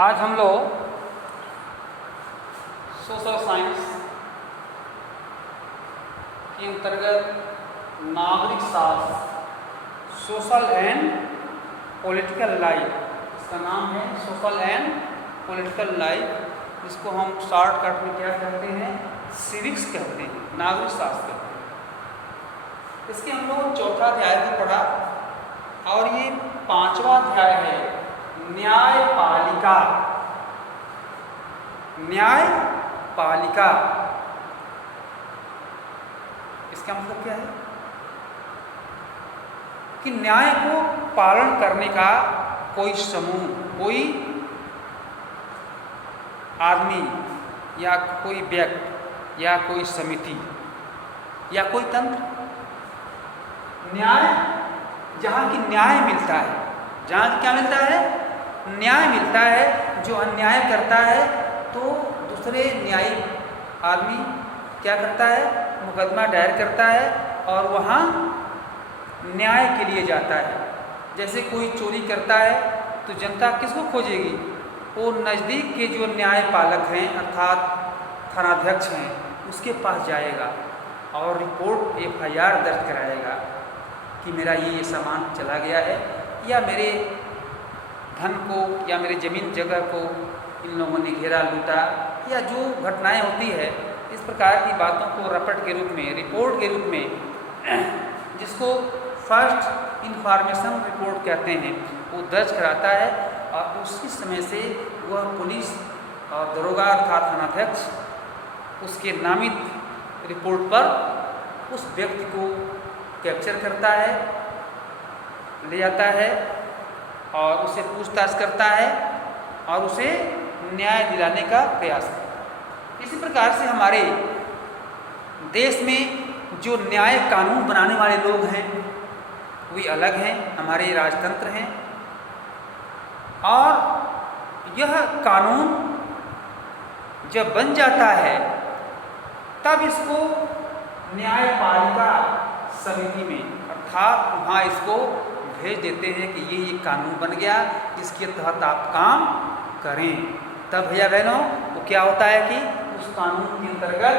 आज हम लोग सोशल साइंस के अंतर्गत नागरिक शास्त्र सोशल एंड पॉलिटिकल लाइफ, इसका नाम है सोशल एंड पॉलिटिकल लाइफ, जिसको हम शॉर्टकट में क्या कहते हैं, सिविक्स कहते हैं, नागरिक शास्त्र कहते हैं। इसके हम लोग चौथा अध्याय भी पढ़ा और ये पांचवा अध्याय है, न्यायपालिका। न्यायपालिका इसका मतलब क्या है कि न्याय को पालन करने का कोई समूह, कोई आदमी या कोई व्यक्ति या कोई समिति या कोई तंत्र, न्याय जहाँ की न्याय मिलता है, जहाँ क्या मिलता है, न्याय मिलता है। जो अन्याय करता है तो दूसरे न्यायी आदमी क्या करता है, मुकदमा दायर करता है और वहाँ न्याय के लिए जाता है। जैसे कोई चोरी करता है तो जनता किसको खोजेगी, वो नज़दीक के जो न्यायपालक हैं अर्थात थानाध्यक्ष हैं उसके पास जाएगा और रिपोर्ट FIR दर्ज कराएगा कि मेरा ये सामान चला गया है या मेरे धन को या मेरे ज़मीन जगह को इन लोगों ने घेरा, लूटा, या जो घटनाएं होती है इस प्रकार की बातों को रपट के रूप में, रिपोर्ट के रूप में, जिसको फर्स्ट इंफॉर्मेशन रिपोर्ट कहते हैं, वो दर्ज कराता है और उसी समय से वह पुलिस और दरोगा अर्थात थानाध्यक्ष उसके नामित रिपोर्ट पर उस व्यक्ति को कैप्चर करता है, ले जाता है और उसे पूछताछ करता है और उसे न्याय दिलाने का प्रयास करता है। इसी प्रकार से हमारे देश में जो न्याय कानून बनाने वाले लोग हैं वे अलग हैं, हमारे राजतंत्र हैं, और यह कानून जब बन जाता है तब इसको न्यायपालिका समिति में अर्थात वहाँ इसको भेज देते हैं कि ये कानून बन गया, इसके तहत आप काम करें। तब भैया बहनों वो क्या होता है कि उस कानून के अंतर्गत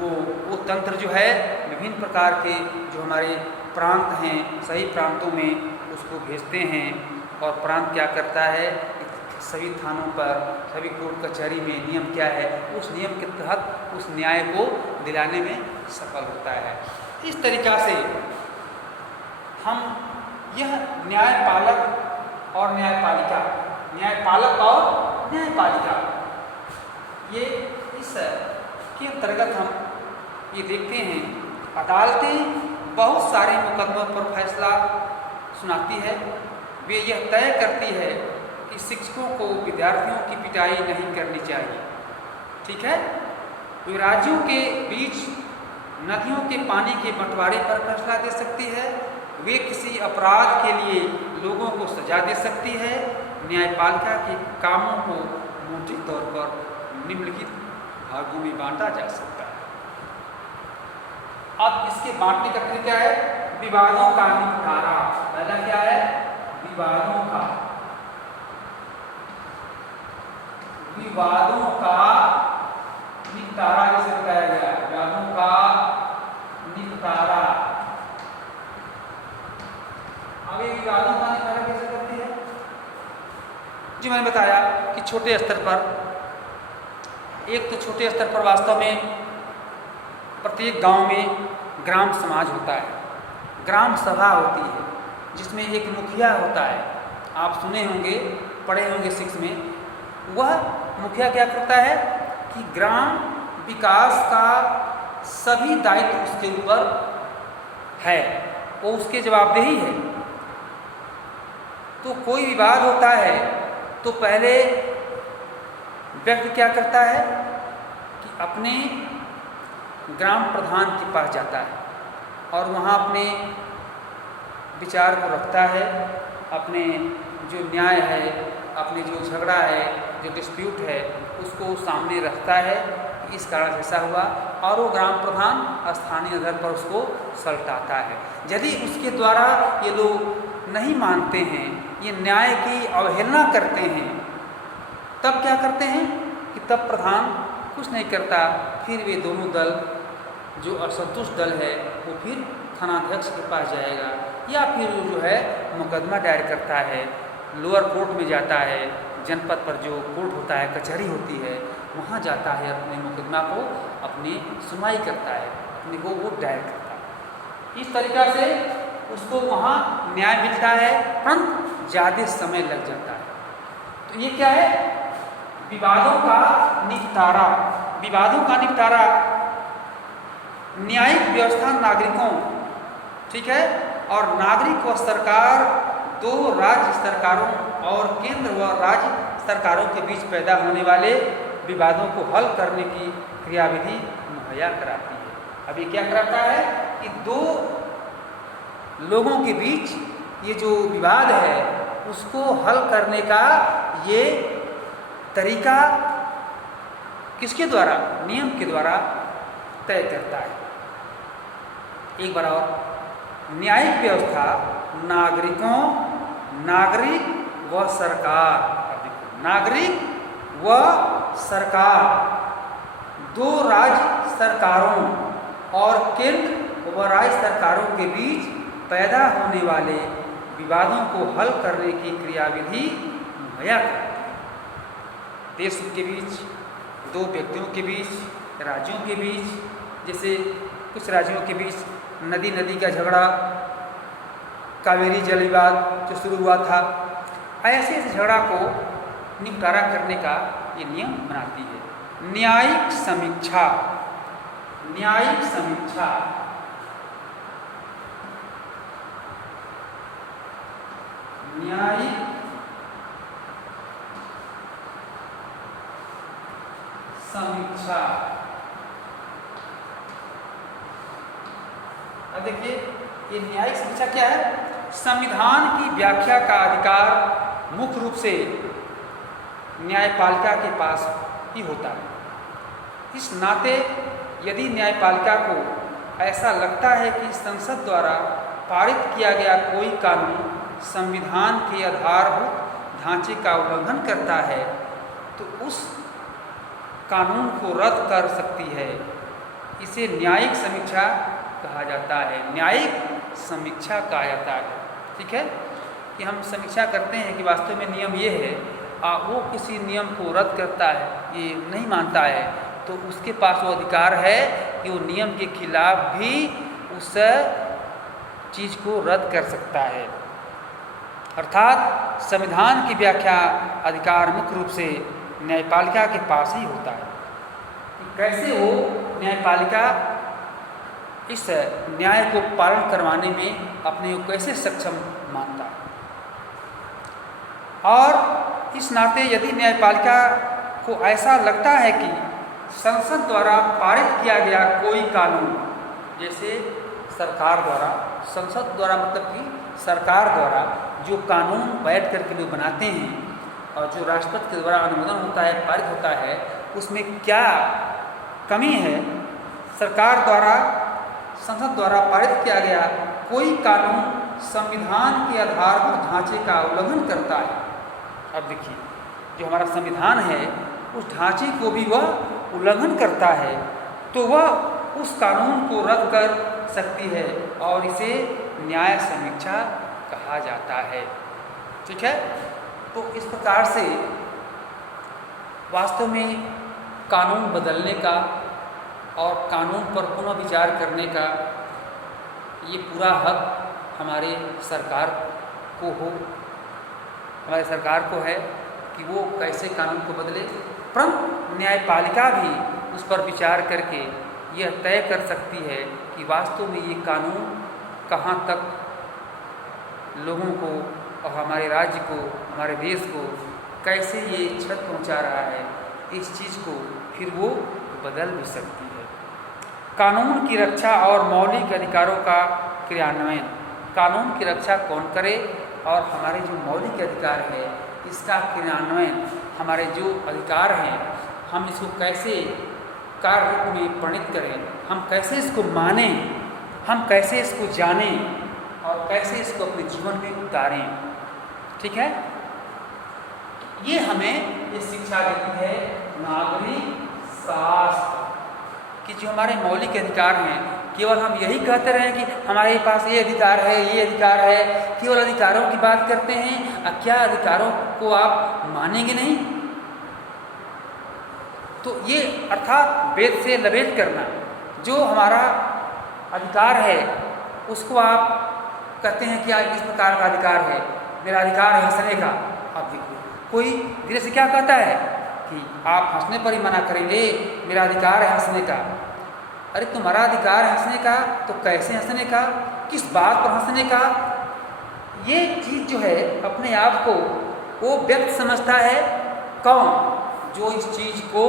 वो तंत्र जो है विभिन्न प्रकार के जो हमारे प्रांत हैं सही प्रांतों में उसको भेजते हैं और प्रांत क्या करता है, सभी थानों पर, सभी कोर्ट कचहरी में नियम क्या है, उस नियम के तहत उस न्याय को दिलाने में सफल होता है। इस तरीक़ा से हम यह न्यायपालक और न्यायपालिका, न्यायपालक और न्यायपालिका, ये इस के अंतर्गत हम ये देखते हैं अदालतें बहुत सारे मुकदमों पर फैसला सुनाती है। वे यह तय करती है कि शिक्षकों को विद्यार्थियों की पिटाई नहीं करनी चाहिए, ठीक है। वे राज्यों के बीच नदियों के पानी के बंटवारे पर फैसला दे सकती है। वे किसी अपराध के लिए लोगों को सजा दे सकती है। न्यायपालिका के कामों को मोटे तौर पर निम्नलिखित भागों में बांटा जा सकता है। अब इसके बांटने का तरीका है विवादों का निपटारा। पहला क्या है, विवादों का निपटारा, जैसे बताया गया, विवादों का निपटारा। आगे विवादों का निपटारा कैसे करती है, जो मैंने बताया कि छोटे स्तर पर, एक तो छोटे स्तर पर वास्तव में प्रत्येक गांव में ग्राम समाज होता है, ग्राम सभा होती है जिसमें एक मुखिया होता है। आप सुने होंगे, पढ़े होंगे सिक्स में। वह मुखिया क्या करता है कि ग्राम विकास का सभी दायित्व उसके ऊपर है, वो उसके जवाबदेही है। तो कोई विवाद होता है तो पहले व्यक्ति क्या करता है कि अपने ग्राम प्रधान के पास जाता है और वहाँ अपने विचार को रखता है, अपने जो न्याय है, अपने जो झगड़ा है, जो डिस्प्यूट है, उसको सामने रखता है। इस कारण ऐसा हुआ और वो ग्राम प्रधान स्थानीय स्तर पर उसको सलटाता है। यदि उसके द्वारा ये लोग नहीं मानते हैं, ये न्याय की अवहेलना करते हैं, तब क्या करते हैं कि तब प्रधान कुछ नहीं करता, फिर वे दोनों दल, जो असंतुष्ट दल है वो फिर थानाध्यक्ष के पास जाएगा या फिर वो जो है मुकदमा दायर करता है, लोअर कोर्ट में जाता है, जनपद पर जो कोर्ट होता है, कचहरी होती है, वहाँ जाता है, अपने मुकदमा को अपनी सुनवाई करता है, अपने को वो दायर करता है। इस तरीक़ा से उसको वहाँ न्याय मिलता है, परंतु ज़्यादा समय लग जाता है। तो ये क्या है? विवादों का निपटारा। विवादों का निपटारा, न्यायिक व्यवस्था नागरिकों, ठीक है, और नागरिक व सरकार, दो राज्य सरकारों और केंद्र व राज्य सरकारों के बीच पैदा होने वाले विवादों को हल करने की क्रियाविधि मुहैया कराती है। अब ये क्या कराता है कि दो लोगों के बीच ये जो विवाद है उसको हल करने का ये तरीका किसके द्वारा? नियम के द्वारा तय करता है। एक बार और, न्यायिक व्यवस्था नागरिकों, नागरिक व सरकार, नागरिक व सरकार, दो राज्य सरकारों और केंद्र व राज्य सरकारों के बीच पैदा होने वाले विवादों को हल करने की क्रियाविधि मुहैया करती है। देश के बीच, दो व्यक्तियों के बीच, राज्यों के बीच, जैसे कुछ राज्यों के बीच नदी का झगड़ा, कावेरी जल विवाद जो शुरू हुआ था, ऐसे झगड़ा को निपटारा करने का ये नियम बनाती है। न्यायिक समीक्षा, न्यायिक समीक्षा, न्यायिक समीक्षा। अब देखिए ये न्यायिक समीक्षा क्या है? संविधान की व्याख्या का अधिकार मुख्य रूप से न्यायपालिका के पास ही होता है। इस नाते यदि न्यायपालिका को ऐसा लगता है कि संसद द्वारा पारित किया गया कोई कानून संविधान के आधारभूत ढांचे का उल्लंघन करता है तो उस कानून को रद्द कर सकती है। इसे न्यायिक समीक्षा कहा जाता है, न्यायिक समीक्षा कहा जाता है। ठीक है, कि हम समीक्षा करते हैं कि वास्तव में नियम ये है, वो किसी नियम को रद्द करता है, ये नहीं मानता है, तो उसके पास वो अधिकार है कि वो नियम के खिलाफ भी उस चीज़ को रद्द कर सकता है। अर्थात संविधान की व्याख्या अधिकार मुख्य रूप से न्यायपालिका के पास ही होता है। कैसे वो न्यायपालिका इस न्याय को पालन करवाने में अपने को कैसे सक्षम मानता है, और इस नाते यदि न्यायपालिका को ऐसा लगता है कि संसद द्वारा पारित किया गया कोई कानून, जैसे सरकार द्वारा, संसद द्वारा मतलब कि सरकार द्वारा जो कानून बैठ करके लोग बनाते हैं और जो राष्ट्रपति के द्वारा अनुमोदन होता है, पारित होता है, उसमें क्या कमी है, सरकार द्वारा, संसद द्वारा पारित किया गया कोई कानून संविधान के आधारभूत ढांचे का उल्लंघन करता है। अब देखिए, जो हमारा संविधान है उस ढांचे को भी वह उल्लंघन करता है, तो वह उस कानून को रद्द कर सकती है और इसे न्याय समीक्षा कहा जाता है। ठीक है, तो इस प्रकार से वास्तव में कानून बदलने का और कानून पर पुनः विचार करने का ये पूरा हक हमारे सरकार को हो, हमारे सरकार को है कि वो कैसे कानून को बदले, परंतु न्यायपालिका भी उस पर विचार करके यह तय कर सकती है कि वास्तव में ये कानून कहाँ तक लोगों को और हमारे राज्य को, हमारे देश को कैसे ये क्षत पहुँचा रहा है। इस चीज़ को फिर वो बदल भी सकती है। कानून की रक्षा और मौलिक अधिकारों का क्रियान्वयन, कानून की रक्षा कौन करे और हमारे जो मौलिक अधिकार है इसका क्रियान्वयन, हमारे जो अधिकार हैं हम इसको कैसे कार्य रूप में परिणित करें, हम कैसे इसको मानें, हम कैसे इसको जानें और कैसे इसको अपने जीवन में उतारें। ठीक है, ये हमें ये शिक्षा देती है नागरिक शास्त्र कि जो हमारे मौलिक अधिकार हैं, केवल हम यही कहते रहें कि हमारे पास ये अधिकार है, ये अधिकार है, केवल अधिकारों की बात करते हैं, क्या अधिकारों को आप मानेंगे नहीं? तो ये अर्थात वेद से लपेट करना, जो हमारा अधिकार है उसको आप कहते हैं कि इस प्रकार का अधिकार है, मेरा अधिकार है हंसने का। आप देखो कोई धीरे से क्या कहता है कि आप हंसने पर ही मना करेंगे, मेरा अधिकार है हंसने का। अरे तुम्हारा अधिकार है हंसने का, तो कैसे हंसने का, किस बात पर हंसने का? ये चीज़ जो है अपने आप को वो व्यक्त समझता है कौन? जो इस चीज़ को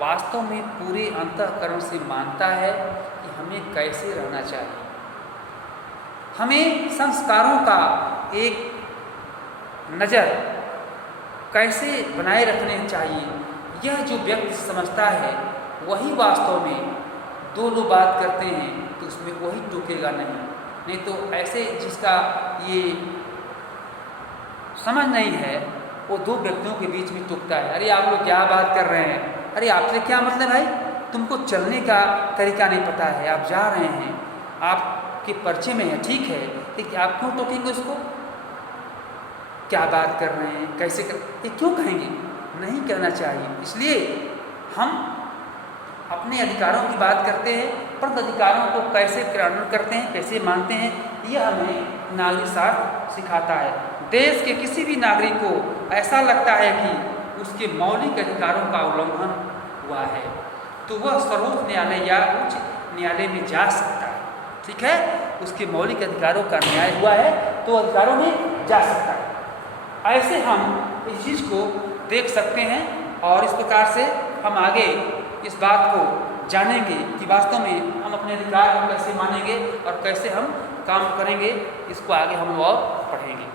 वास्तव में पूरे अंतःकरण से मानता है कि हमें कैसे रहना चाहिए, हमें संस्कारों का एक नज़र कैसे बनाए रखने चाहिए। यह जो व्यक्ति समझता है वही वास्तव में दो लोग बात करते हैं तो उसमें वही टूकेगा नहीं तो ऐसे जिसका ये समझ नहीं है वो दो व्यक्तियों के बीच में टूकता है। अरे आप लोग क्या बात कर रहे हैं, अरे आपसे क्या मतलब भाई, तुमको चलने का तरीका नहीं पता है, आप जा रहे हैं, आपके परिचय में है, ठीक है, लेकिन आप क्यों टोकेंगे उसको? क्या बात कर रहे हैं, कैसे कर, ये क्यों कहेंगे? नहीं कहना चाहिए। इसलिए हम अपने अधिकारों की बात करते हैं, परंतु अधिकारों को कैसे क्रियान्वयन करते हैं, कैसे मानते हैं, यह हमें नागरिक शास्त्र सिखाता है। देश के किसी भी नागरिक को ऐसा लगता है कि उसके मौलिक अधिकारों का उल्लंघन हुआ है तो वह सर्वोच्च न्यायालय या उच्च न्यायालय में जा सकता है। ठीक है, उसके मौलिक अधिकारों का न्याय हुआ है तो अधिकारों में जा सकता है। ऐसे हम इस चीज़ को देख सकते हैं और इस प्रकार से हम आगे इस बात को जानेंगे कि वास्तव में हम अपने अधिकार को कैसे मानेंगे और कैसे हम काम करेंगे। इसको आगे हम और पढ़ेंगे।